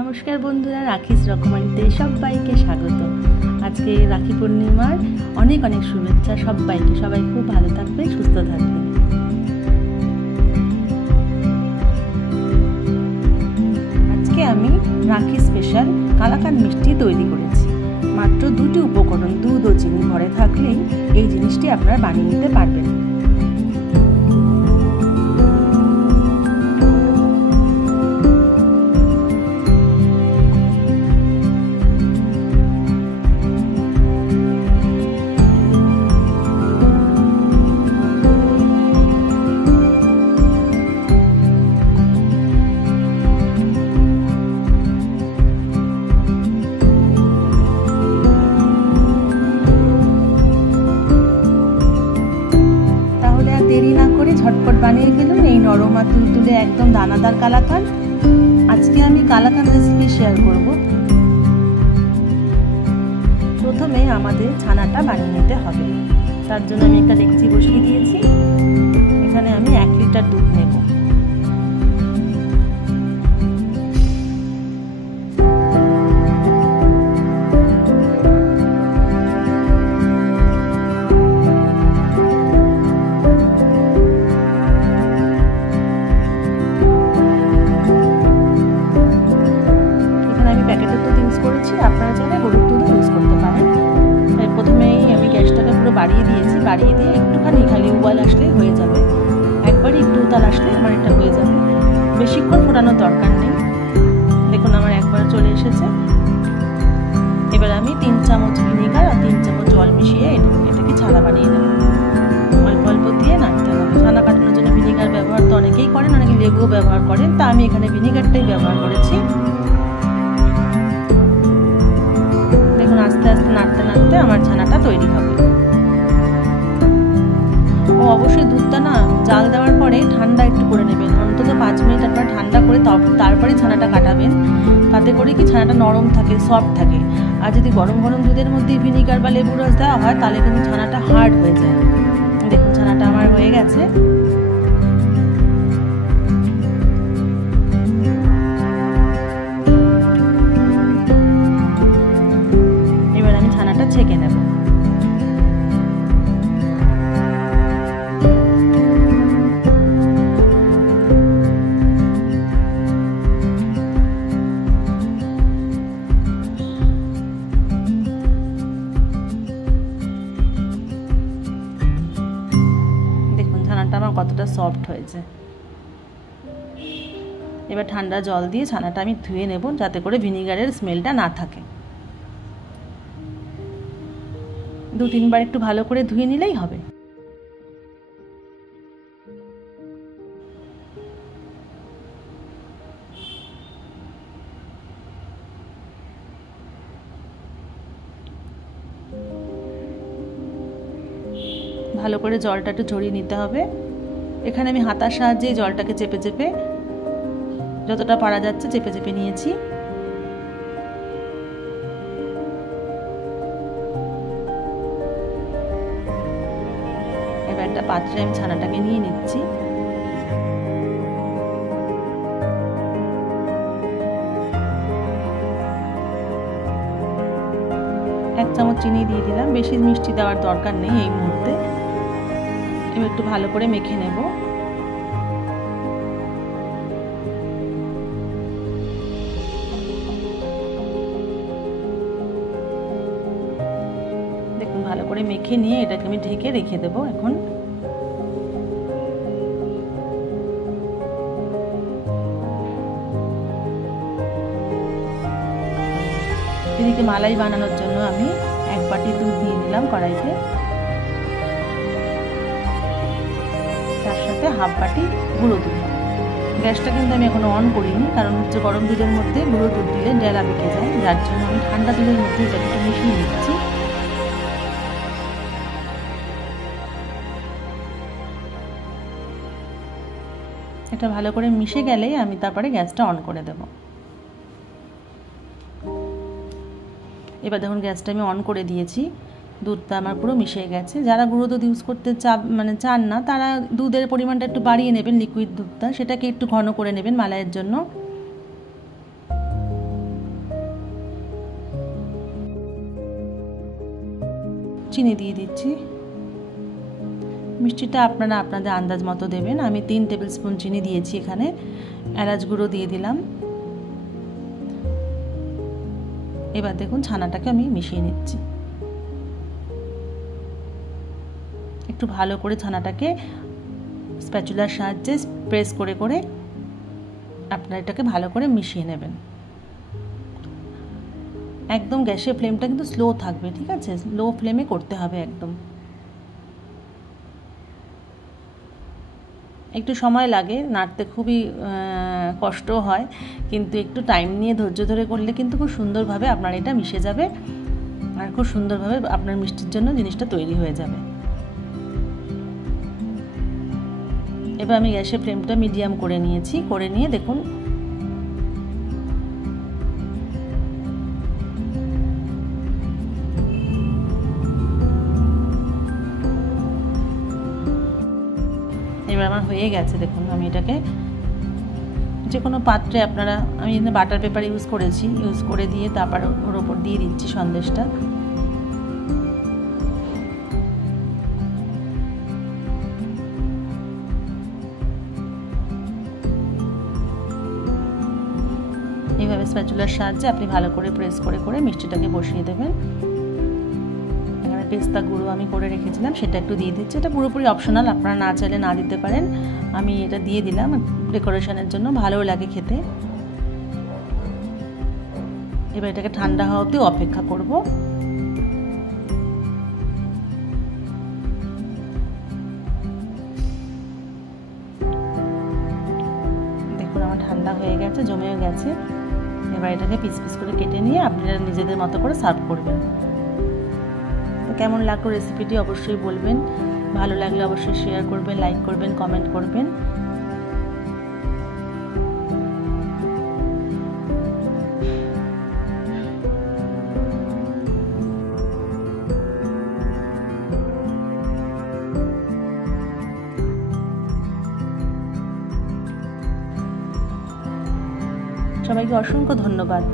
নমস্কার বন্ধুরা, রাখিস রকমারিতে সবাইকে স্বাগত। আজকে রাখি পূর্ণিমার অনেক অনেক শুভেচ্ছা সবাইকে। সবাই খুব ভালো থাকবে, সুস্থ থাকবে। আজকে আমি রাখি স্পেশাল কালাকাঁদ মিষ্টি তৈরি করেছি। মাত্র দুটি উপকরণ, দুধ ও চিনি ঘরে থাকলেই এই জিনিসটি আপনারা বানিয়ে নিতে পারবেন। দেরি না করে ঝটপট বানিয়ে ফেলুন এই নরম আর তুলতুলে একদম দানাদার কালাকাঁদ। আজকে আমি কালাকাঁদ রেসিপি শেয়ার করব। প্রথমে আমাদের ছানাটা বানিয়ে নিতে হবে। তার জন্য আমি একটা ডেকচি বসিয়ে দিয়েছি। এখানে আমি 1 লিটার দুধ নেব। আপনারা চাইলে গরুর দুধও ইউজ করতে পারেন। প্রথমেই আমি গ্যাসটাকে পুরো বাড়িয়ে দিয়েছি। বাড়িয়ে দিয়ে একটুখানি খালি উবাল আসলেই হয়ে যাবে। একবারই একটু উতাল আসলে আমার এটা হয়ে যাবে। বেশিক্ষণ ফোটানোর দরকার নেই। দেখুন আমার একবার চলে এসেছে। এবার আমি 3 চামচ ভিনেগার আর 3 চামচ জল মিশিয়ে এটাকে ছানা বানিয়ে নেব। অল্প অল্প দিয়ে নাড়তে হবে। ছানা কাটানোর জন্য ভিনেগার ব্যবহার তো অনেকেই করেন, অনেকে লেবুও ব্যবহার করেন। তা আমি এখানে ভিনেগারটাই ব্যবহার করেছি। আস্তে আস্তে নাড়তে নাড়তে আমার ছানাটা তৈরি হবে। ও অবশ্যই দুধটা না জাল দেওয়ার পরে ঠান্ডা একটু করে নেবেন। অন্তত 5 মিনিট আপনারা ঠান্ডা করে তারপরে ছানাটা কাটাবেন। তাতে করে কি ছানাটা নরম থাকে, সফট থাকে। আর যদি গরম গরম দুধের মধ্যে ভিনিগার বা লেবু রস দেওয়া হয় তাহলে কিন্তু ছানাটা হার্ড হয়ে যায়। দেখুন ছানাটা আমার হয়ে গেছে। ছেঁকে নেব। দেখুন ছানাটা আমার কতটা সফট হয়েছে। এবার ঠান্ডা জল দিয়ে ছানাটা আমি ধুয়ে নেব, যাতে করে ভিনিগারের স্মেলটা না থাকে। 2-3 বার একটু ভালো করে ধুয়ে নিলেই হবে। ভালো করে জলটা একটু ঝরিয়ে নিতে হবে। এখানে আমি হাতার সাহায্যে জলটাকে চেপে চেপে যতটা পারা যাচ্ছে চেপে চেপে নিয়েছি। এবার একটা পাত্রে আমি ছানাটাকে নিয়ে নিচ্ছি। 1 চামচ চিনি দিয়ে দিলাম। বেশি মিষ্টি দেওয়ার দরকার নেই এই মুহূর্তে। এবার একটু ভালো করে মেখে নেব। দেখুন ভালো করে মেখে নিয়ে এটাকে আমি ঢেকে রেখে দেবো। এখন এদিকে মালাই বানানোর জন্য আমি 1 বাটি দুধ দিয়ে দিলাম কড়াইতে। তার সাথে 1/2 বাটি গুঁড়ো দুধ। গ্যাসটা কিন্তু আমি এখনো অন করিনি, কারণ হচ্ছে গরম দুধের মধ্যে গুঁড়ো দুধ দিলে ডেলা বেঁকে যায়। যার জন্য আমি ঠান্ডা দুধের মধ্যে এটাকে একটু মিশিয়ে নিচ্ছি। এটা ভালো করে মিশে গেলে আমি তারপরে গ্যাসটা অন করে দেব। এবার দেখুন গ্যাসটা আমি অন করে দিয়েছি। দুধটা আমার পুরো মিশে গেছে। যারা গুঁড়ো দুধ ইউজ করতে চান না তারা দুধের পরিমাণটা একটু বাড়িয়ে নেবেন। লিকুইড দুধটা সেটাকে একটু ঘন করে নেবেন মালাইয়ের জন্য। চিনি দিয়ে দিচ্ছি। মিষ্টিটা আপনারা আপনাদের আন্দাজ মতো দেবেন। আমি 3 টেবিল স্পুন চিনি দিয়েছি। এখানে এলাচ গুঁড়ো দিয়ে দিলাম। এবার দেখুন ছানাটাকে আমি মিশিয়ে নিচ্ছি। একটু ভালো করে ছানাটাকে স্প্যাচুলার সাহায্যে প্রেস করে করে আপনারা এটাকে ভালো করে মিশিয়ে নেবেন। একদম গ্যাসের ফ্লেমটা কিন্তু স্লো থাকবে, ঠিক আছে? লো ফ্লেমে করতে হবে একদম। একটু সময় লাগে, নাড়তে খুবই কষ্ট হয়, কিন্তু একটু টাইম নিয়ে ধৈর্য ধরে করলে কিন্তু খুব সুন্দরভাবে আপনার এটা মিশে যাবে আর খুব সুন্দরভাবে আপনার মিষ্টির জন্য জিনিসটা তৈরি হয়ে যাবে। এবার আমি গ্যাসের ফ্লেমটা মিডিয়াম করে নিয়েছি। করে নিয়ে দেখুন এবার আমার হয়ে গেছে। দেখুন আমি এটাকে যে কোনো পাত্রে আপনারা, আমি বাটার পেপার ইউজ করেছি, ইউজ করে দিয়ে তারপর ওর ওপর দিয়ে দিচ্ছি সন্দেশটা। এইভাবে স্প্যাচুলার সাহায্যে আপনি ভালো করে প্রেস করে করে মিষ্টিটাকে বসিয়ে দেবেন। এখানে পেস্তা গুঁড়ো আমি করে রেখেছিলাম, সেটা একটু দিয়ে দিচ্ছি। এটা পুরোপুরি অপশনাল, আপনারা না চাইলে না দিতে পারেন। আমি এটা দিয়ে দিলাম ডেকোরেশনের জন্য, ভালোও লাগে খেতে। এবার এটাকে ঠান্ডা হওয়া অবধি অপেক্ষা করব। দেখুন আমার ঠান্ডা হয়ে গেছে, জমেও গেছে। এবার এটাকে পিস পিস করে কেটে নিয়ে আপনারা নিজেদের মতো করে সার্ভ করবেন। তো কেমন লাগলো রেসিপিটি অবশ্যই বলবেন। ভালো লাগলে অবশ্যই শেয়ার করবেন, লাইক করবেন, কমেন্ট করবেন। সবাইকে অসংখ্য ধন্যবাদ।